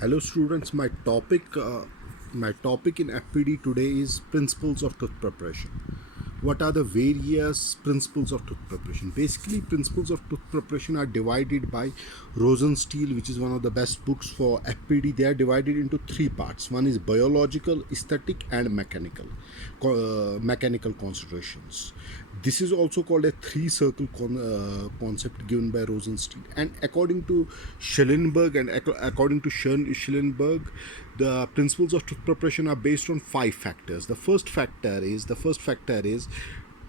Hello students, my topic in FPD today is principles of tooth preparation. What are the various principles of tooth preparation? Basically, principles of tooth preparation are divided by Rosenstiel, which is one of the best books for FPD. They are divided into three parts. One is biological, aesthetic, and mechanical considerations. This is also called a three-circle concept given by Rosenstiel. And according to Schellenberg and according to Schellenberg, the principles of tooth preparation are based on five factors. The first factor is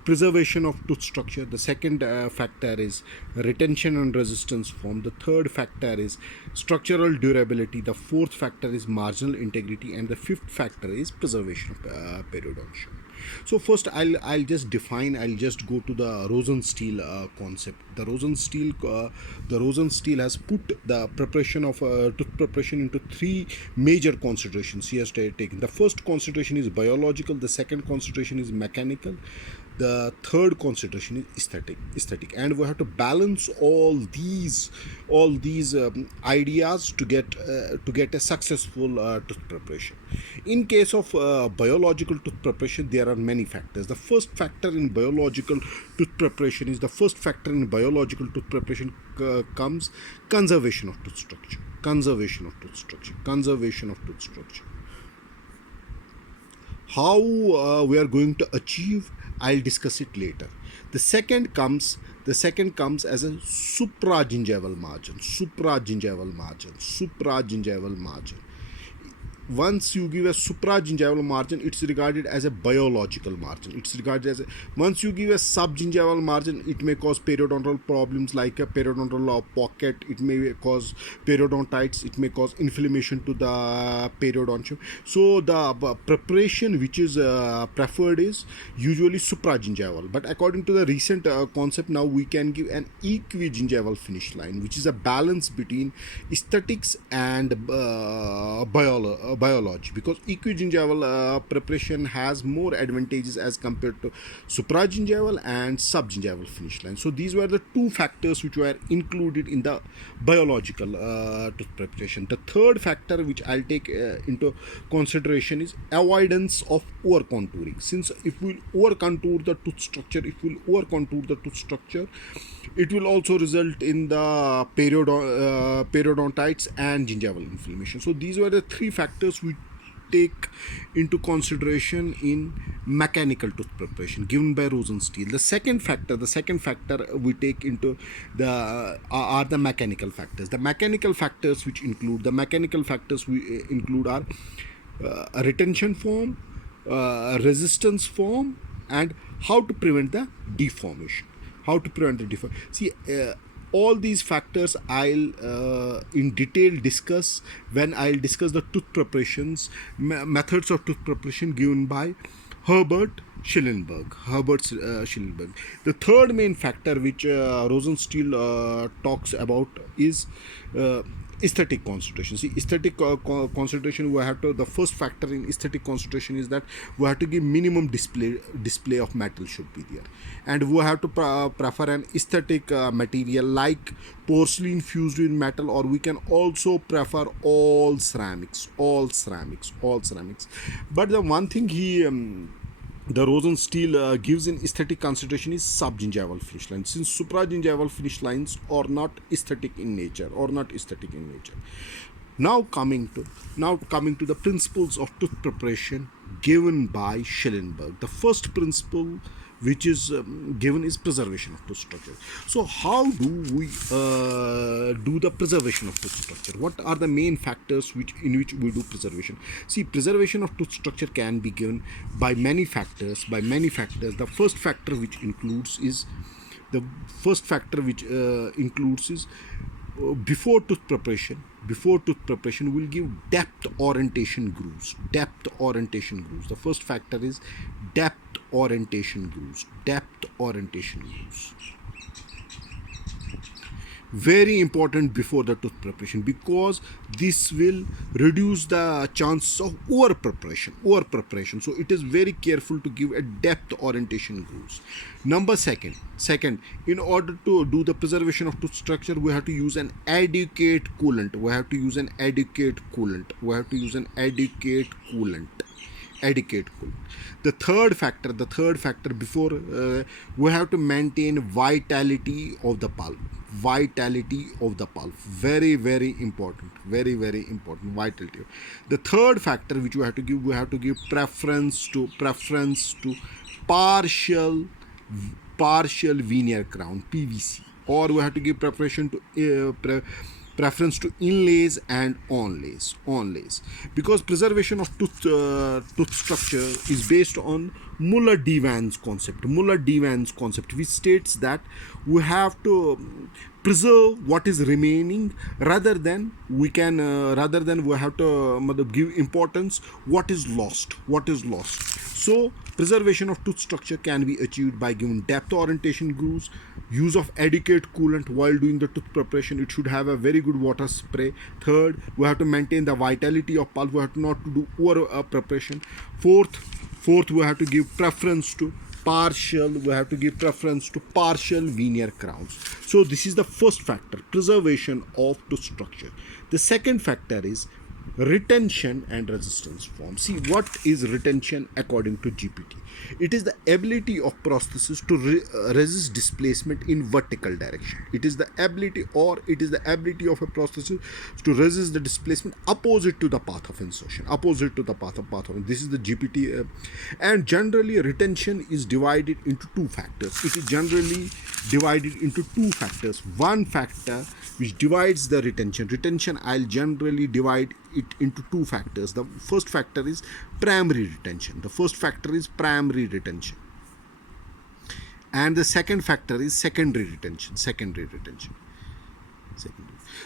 preservation of tooth structure. The second factor is retention and resistance form. The third factor is structural durability. The fourth factor is marginal integrity, and the fifth factor is preservation of periodontium. So first, I'll just go to the Rosenstiel concept. The Rosenstiel has put the preparation of tooth preparation into three major considerations. He has taken the first consideration is biological. The second consideration is mechanical. The third consideration is aesthetic, and we have to balance all these ideas to get a successful tooth preparation. In case of biological tooth preparation, there are many factors. The first factor in biological tooth preparation comes conservation of tooth structure. How we are going to achieve, I'll discuss it later. The second comes as a supragingival margin. Once you give a supragingival margin, it's regarded as a biological margin. Once you give a subgingival margin, it may cause periodontal problems like a periodontal pocket. It may cause periodontitis. It may cause inflammation to the periodontium. So the preparation which is preferred is usually supragingival. But according to the recent concept, now we can give an equigingival finish line, which is a balance between aesthetics and biology, because equigingival preparation has more advantages as compared to supragingival and subgingival finish line. So these were the two factors which were included in the biological tooth preparation. The third factor which I'll take into consideration is avoidance of over contouring. Since if we over contour the tooth structure, it will also result in the periodontitis and gingival inflammation. So these were the three factors we take into consideration in mechanical tooth preparation given by Rosenstiel. The second factor we take into the are the mechanical factors. The mechanical factors we include are retention form, resistance form, and how to prevent the deformation. See, all these factors I'll in detail discuss when I'll discuss the tooth preparations, methods of tooth preparation given by Herbert Schillenberg. The third main factor which Rosenstiel talks about is aesthetic consideration. See, aesthetic consideration, the first factor in aesthetic consideration is that we have to give minimum display of metal should be there, and we have to prefer an aesthetic material like porcelain fused in metal, or we can also prefer all ceramics. But the one thing the Rosenstiel gives in aesthetic consideration is subgingival finish lines, since supragingival finish lines are not aesthetic in nature. Now coming to the principles of tooth preparation given by Schellenberg. The first principle which is given is preservation of tooth structure. So how do we do the preservation of tooth structure? What are the main factors in which we do preservation? See, preservation of tooth structure can be given by many factors. The first factor which includes is before tooth preparation we'll give depth orientation grooves. The first factor is depth orientation grooves. very important before the tooth preparation, because this will reduce the chance of over preparation. So it is very careful to give a depth orientation grooves. Number second, in order to do the preservation of tooth structure, we have to use an adequate coolant. Adequate coolant. The third factor before, we have to maintain vitality of the pulp. Very important. Vitality. The third factor which we have to give preference to partial veneer crown, PVC, or we have to give preference to inlays and onlays, because preservation of tooth structure is based on Muller-Devans concept, which states that we have to preserve what is remaining, rather than we have to give importance what is lost. So preservation of tooth structure can be achieved by giving depth orientation grooves, use of adequate coolant while doing the tooth preparation. It should have a very good water spray. Third, we have to maintain the vitality of pulp. We have to not to do over preparation. Fourth, we have to give preference to partial veneer crowns. So this is the first factor, preservation of tooth structure. The second factor is retention and resistance form. See, what is retention according to GPT? It is the ability of prosthesis to resist displacement in vertical direction. It is the ability of a prosthesis to resist the displacement opposite to the path of insertion. This is the GPT. And generally, retention is divided into two factors. One factor which divides the retention, I'll generally divide it into two factors. The first factor is primary retention. And the second factor is secondary retention.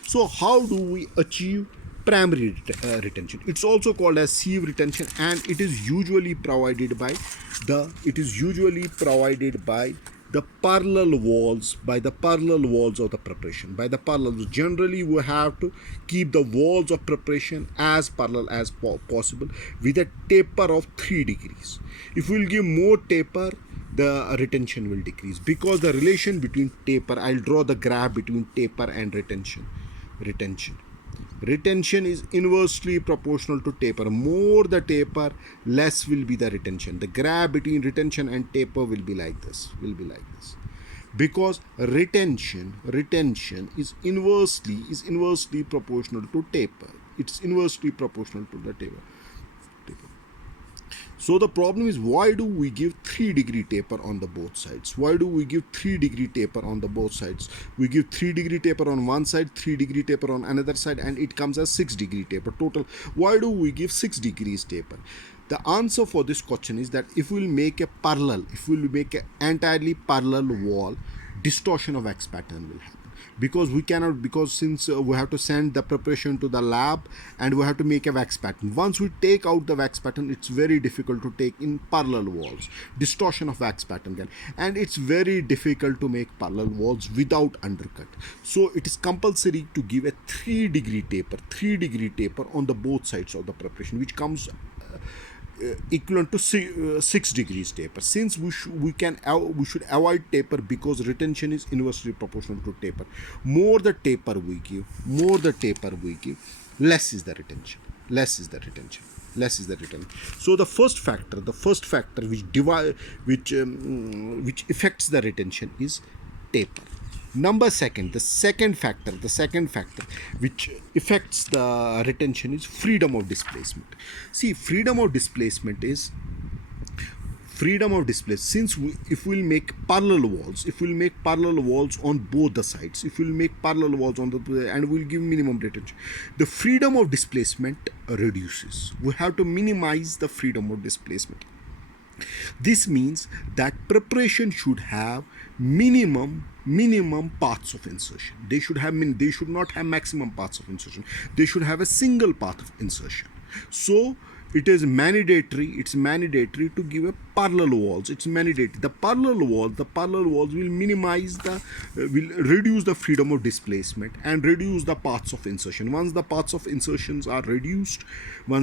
So how do we achieve primary retention? It's also called as sieve retention, and it is usually provided by the parallel walls of the preparation. Generally we have to keep the walls of preparation as parallel as possible, with a taper of 3 degrees. If we will give more taper, the retention will decrease, because the relation between taper, I'll draw the graph between taper and retention. Retention is inversely proportional to taper. More the taper, less will be the retention. The graph between retention and taper will be like this. Because retention is inversely proportional to taper. It's inversely proportional to the taper. So the problem is, why do we give 3 degree taper on the both sides? We give 3 degree taper on one side, 3 degree taper on another side, and it comes as 6 degree taper total. Why do we give 6 degrees taper? The answer for this question is that if we will make an entirely parallel wall, distortion of wax pattern will happen. Because since we have to send the preparation to the lab and we have to make a wax pattern. Once we take out the wax pattern, it's very difficult to take in parallel walls. Distortion of wax pattern and it's very difficult to make parallel walls without undercut. So it is compulsory to give a 3 degree taper on the both sides of the preparation, which comes equivalent to 6 degrees taper. Since we should avoid taper, because retention is inversely proportional to taper. More the taper we give, less is the retention. So the first factor which affects the retention is taper. The second factor which affects the retention is freedom of displacement. See, freedom of displacement, since if we'll make parallel walls on both the sides, and we'll give minimum retention, the freedom of displacement reduces. We have to minimize the freedom of displacement. This means that preparation should have minimum paths of insertion. They should not have maximum paths of insertion. They should have a single path of insertion. So it is mandatory, it's mandatory to give a parallel walls. It's mandatory. The parallel walls will minimize the will reduce the freedom of displacement and reduce the paths of insertion. Once the paths of insertions are reduced, there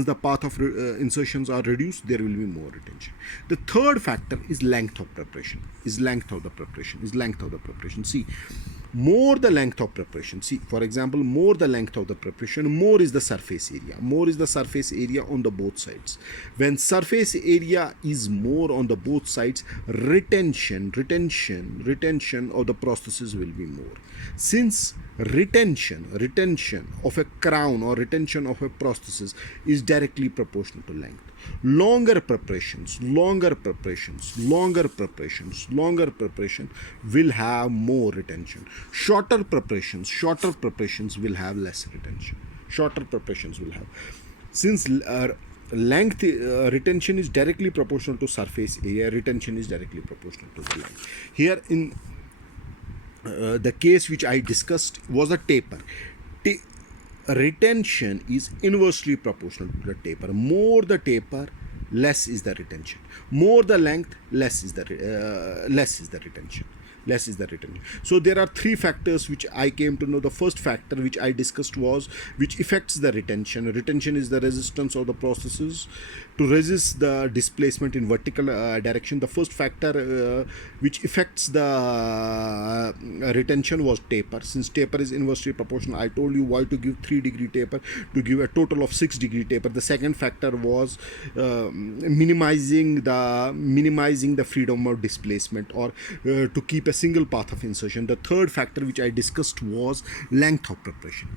will be more retention. The third factor is length of preparation. See, more the length of preparation, see, for example, more the length of the preparation, more is the surface area on the both sides. When surface area is more on the both sides, retention of the prosthesis will be more. Since retention of a crown or retention of a prosthesis is directly proportional to length, longer preparation will have more retention. Shorter preparations will have less retention. Since length retention is directly proportional to surface area, retention is directly proportional to the length. Here in the case which I discussed was a taper. Retention is inversely proportional to the taper. More the taper, less is the retention. More the length, less is the retention. So there are three factors which I came to know. The first factor which I discussed was which affects the retention. Retention is the resistance of the prosthesis to resist the displacement in vertical direction. The first factor which affects the retention was taper. Since taper is inversely proportional, I told you why to give 3-degree taper, to give a total of 6-degree taper. The second factor was minimizing the freedom of displacement, or to keep a single path of insertion. The third factor which I discussed was length of preparation.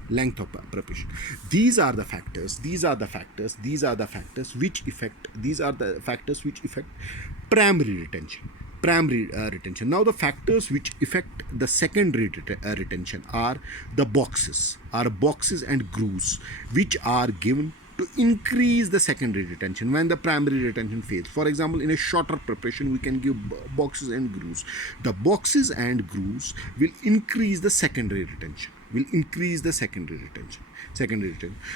These are the factors which affect primary retention. Now the factors which affect the secondary retention are boxes and grooves, which are given to increase the secondary retention when the primary retention fails. For example, in a shorter preparation, we can give boxes and grooves. The boxes and grooves will increase the secondary retention.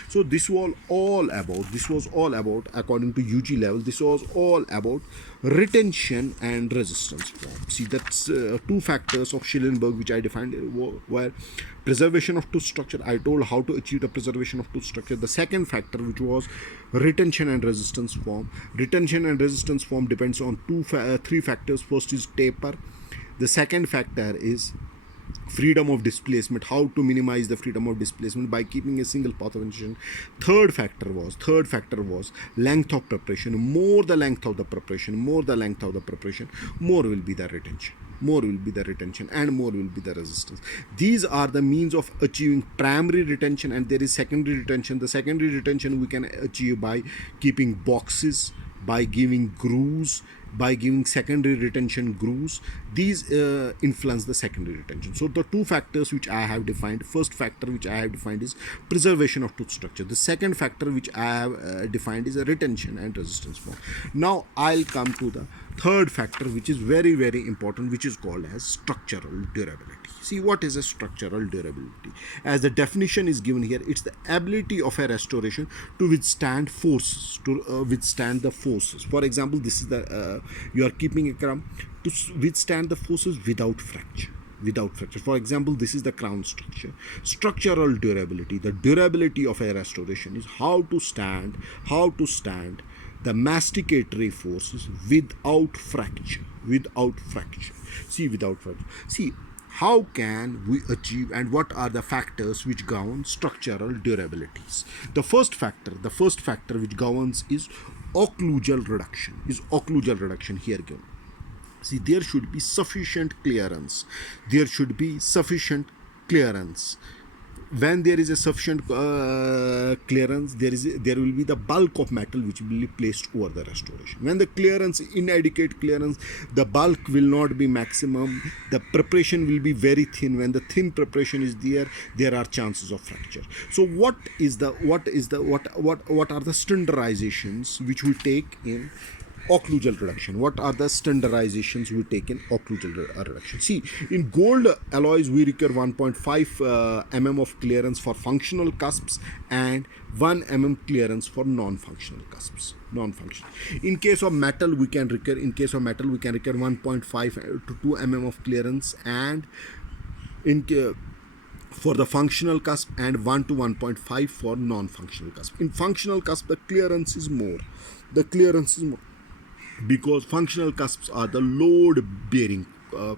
So this was all about, according to UG level, this was all about retention and resistance form. See, that's two factors of Schellenberg which I defined were preservation of tooth structure. I told how to achieve the preservation of tooth structure. The second factor, which was retention and resistance form. Retention and resistance form depends on three factors. First is taper. The second factor is freedom of displacement, how to minimize the freedom of displacement by keeping a single path of insertion. Third factor was length of preparation. More the length of the preparation, more will be the retention, and more will be the resistance. These are the means of achieving primary retention, and there is secondary retention. The secondary retention we can achieve by keeping boxes, by giving grooves, by giving secondary retention grooves. These influence the secondary retention. So the two factors which I have defined, first factor which I have defined is preservation of tooth structure. The second factor which I have defined is a retention and resistance form. Now I'll come to the third factor, which is very, very important, which is called as structural durability. See, what is a structural durability? As the definition is given here, it's the ability of a restoration to withstand forces, the forces. For example, this is the you are keeping a crown to withstand the forces without fracture. For example, this is the crown structure. Structural durability, the durability of a restoration, is how to stand the masticatory forces without fracture. See, how can we achieve, and what are the factors which govern structural durabilities? The first factor which governs is occlusal reduction. Here given. See, there should be sufficient clearance. When there is a sufficient clearance, there will be the bulk of metal which will be placed over the restoration. When the inadequate clearance, the bulk will not be maximum. The preparation will be very thin. When the thin preparation is there are chances of fracture. So what are the standardizations which we take in Occlusal reduction. What are the standardizations we take in occlusal reduction? See, in gold alloys we require 1.5 mm of clearance for functional cusps and 1 mm clearance for non-functional cusps. Non-functional. In case of metal, we can require 1.5 to 2 mm of clearance, and in for the functional cusp, and 1 to 1.5 for non-functional cusp. In functional cusp, the clearance is more. The clearance is more because functional cusps are the load bearing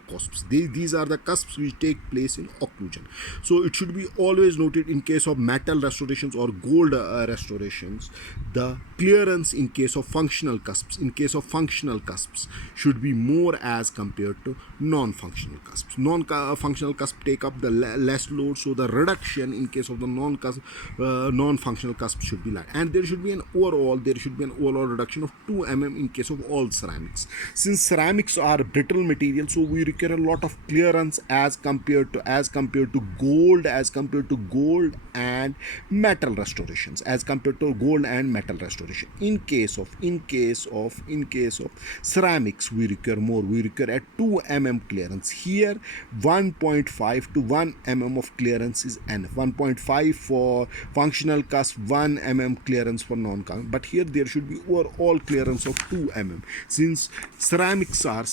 cusps. These are the cusps which take place in occlusion. So it should be always noted, in case of metal restorations or gold restorations, the clearance in case of functional cusps should be more as compared to non-functional cusps. Non-functional cusps take up the less load, so the reduction in case of the non-functional cusp should be light, and there should be an overall reduction of 2 mm in case of all ceramics. Since ceramics are brittle materials, so we require a lot of clearance as compared to gold and metal restorations, in case of ceramics we require more. We require a 2 mm clearance. Here 1.5 to 1 mm of clearance is enough. 1.5 for functional cusp, 1 mm clearance for non-cusp, but here there should be overall clearance of 2 mm. Since ceramics are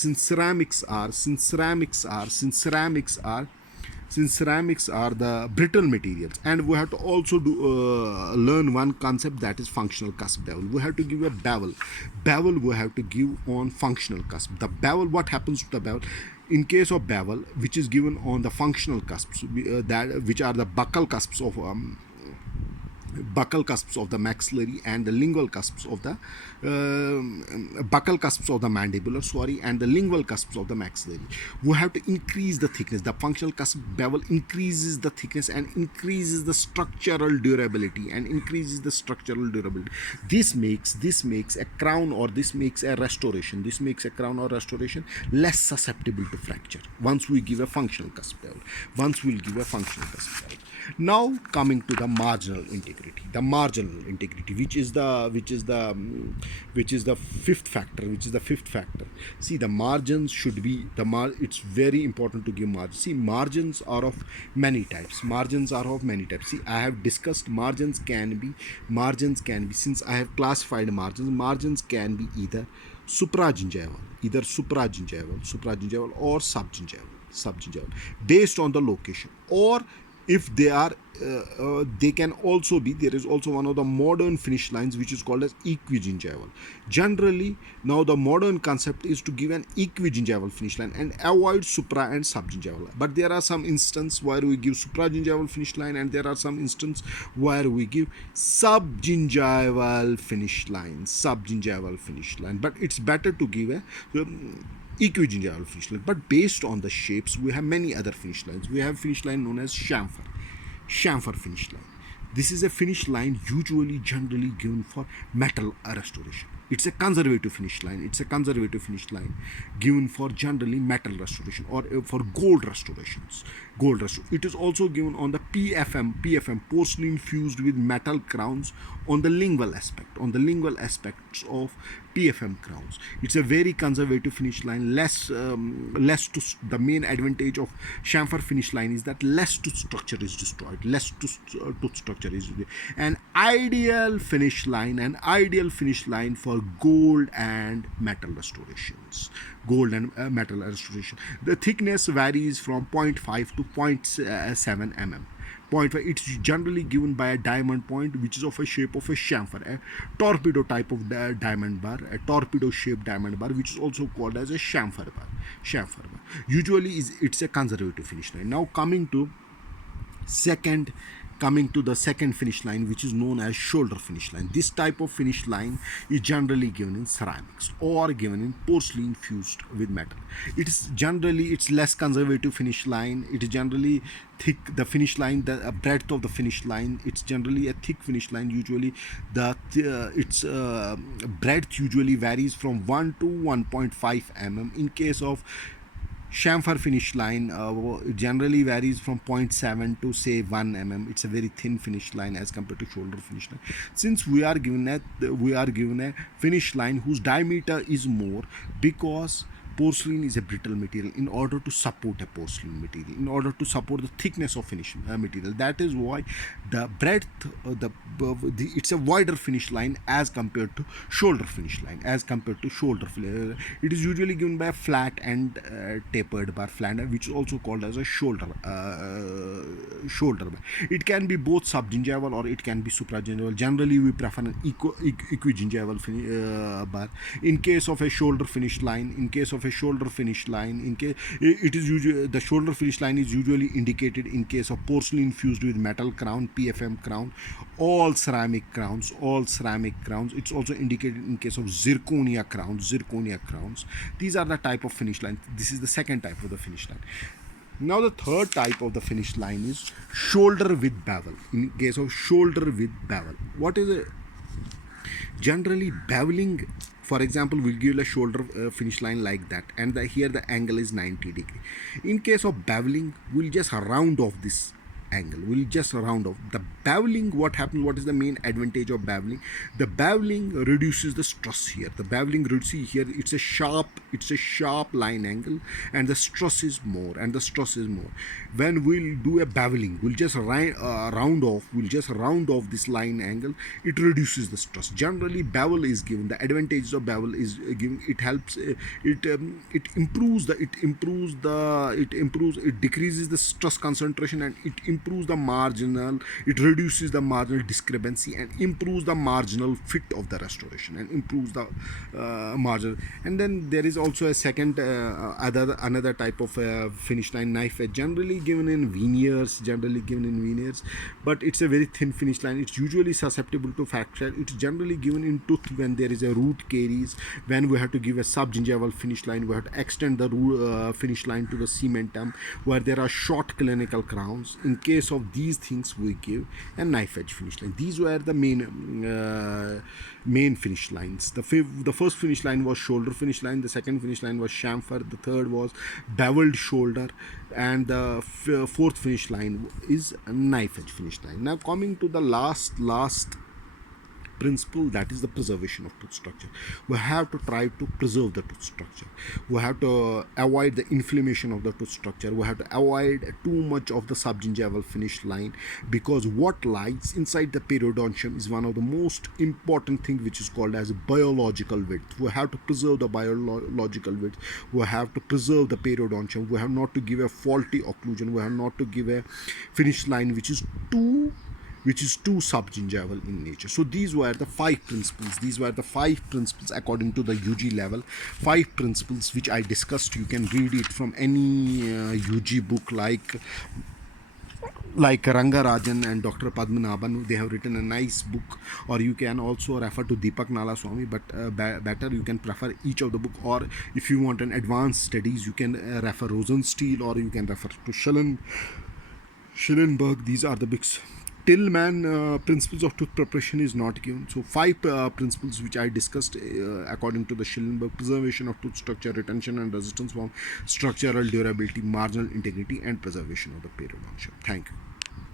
the brittle materials, and we have to also learn one concept, that is functional cusp bevel. We have to give a bevel we have to give on functional cusp. The bevel, what happens to the bevel? In case of bevel which is given on the functional cusps, which are the buccal cusps of the maxillary and the lingual cusps of the buccal cusps of the mandibular, and the lingual cusps of the maxillary, we have to increase the thickness. The functional cusp bevel increases the thickness and increases the structural durability This makes a crown or restoration less susceptible to fracture once we give a functional cusp bevel. Now coming to the marginal integrity, which is the fifth factor. See, the margins should be it's very important to give margins. See, margins are of many types. See, I have discussed margins can be, since I have classified margins can be either supragingival or subgingival based on the location, or if they are they can also be, there is also one of the modern finish lines which is called as equigingival. Generally, now the modern concept is to give an equigingival finish line and avoid supra and subgingival. But there are some instances where we give supragingival finish line, and there are some instances where we give subgingival finish line. But it's better to give a equigingival finish line. But based on the shapes, we have many other finish lines. We have finish line known as chamfer finish line. This is a finish line generally given for metal restoration. It's a conservative finish line. Given for generally metal restoration or for gold restorations. It is also given on the PFM, porcelain fused with metal crowns, on the lingual aspects of PFM crowns. It's a very conservative finish line. The main advantage of chamfer finish line is that less tooth structure is destroyed. An ideal finish line for gold and metal restorations. The thickness varies from 0.5 to 0.7 mm. 0.5, it's generally given by a diamond point which is of a shape of a chamfer, a torpedo type of diamond bar, a torpedo shaped diamond bar, which is also called as a chamfer bar. Usually it's a conservative finish line. Now coming to the second finish line, which is known as shoulder finish line. This type of finish line is generally given in ceramics or given in porcelain fused with metal. It's less conservative finish line. It is generally thick. The finish line, the breadth of the finish line, it's generally a thick finish line. Usually its breadth usually varies from 1 to 1.5 mm. In case of Chamfer finish line it generally varies from zero point 0.7 to say 1 mm. It's a very thin finish line as compared to shoulder finish line. Since we are given a finish line whose diameter is more, because porcelain is a brittle material. In order to support a porcelain material, in order to support the thickness of finish material, that is why the breadth it's a wider finish line as compared to shoulder finish line. It is usually given by a flat and tapered bar flanger, which is also called as a shoulder bar. It can be both subgingival or it can be supragingival. Generally we prefer an equigingival bar. In case of a shoulder finish line, it is usually the shoulder finish line is usually indicated in case of porcelain fused with metal crown, PFM crown, all ceramic crowns. It's also indicated in case of zirconia crowns. These are the type of finish line. This is the second type of the finish line. Now the third type of the finish line is shoulder with bevel. In case of shoulder with bevel, what is a generally beveling? For example, we'll give a shoulder finish line like that, and here the angle is 90 degree. In case of beveling, we'll just round off this angle. The beveling, what happens, what is the main advantage of beveling? The beveling reduces the stress here. It's a sharp line angle, and the stress is more. When we'll do a beveling, we'll just round off this line angle. It reduces the stress. Generally bevel is given, the advantages of bevel is given. It helps, it decreases the stress concentration, and it reduces the marginal discrepancy and improves the marginal fit of the restoration, and improves the marginal. And then there is also a second another type of finish line, knife edge, generally given in veneers, but it's a very thin finish line. It's usually susceptible to fracture. It's generally given in tooth when there is a root caries. When we have to give a subgingival finish line, we have to extend the finish line to the cementum, where there are short clinical crowns. In case of these things, we give a knife edge finish line. These were the main finish lines. The first finish line was shoulder finish line, the second finish line was chamfer, the third was beveled shoulder, and the fourth finish line is a knife edge finish line. Now coming to the last principle, that is the preservation of tooth structure. We have to try to preserve the tooth structure. We have to avoid the inflammation of the tooth structure. We have to avoid too much of the subgingival finish line, because what lies inside the periodontium is one of the most important things, which is called as biological width. We have to preserve the biological width. We have to preserve the periodontium. We have not to give a faulty occlusion. We have not to give a finish line which is too subgingival in nature. So these were the 5 principles according to the UG level. 5 principles which I discussed. You can read it from any UG book like Rangarajan and Dr. Padmanabhan. They have written a nice book. Or you can also refer to Deepak Nalaswamy, but better you can prefer each of the book. Or if you want an advanced studies, you can refer Rosenstiel, or you can refer to Schellenberg. These are the books. Tillman principles of tooth preparation is not given. So 5 principles which I discussed according to the Schellenberg: preservation of tooth structure, retention and resistance form, structural durability, marginal integrity, and preservation of the periodontium. Thank you.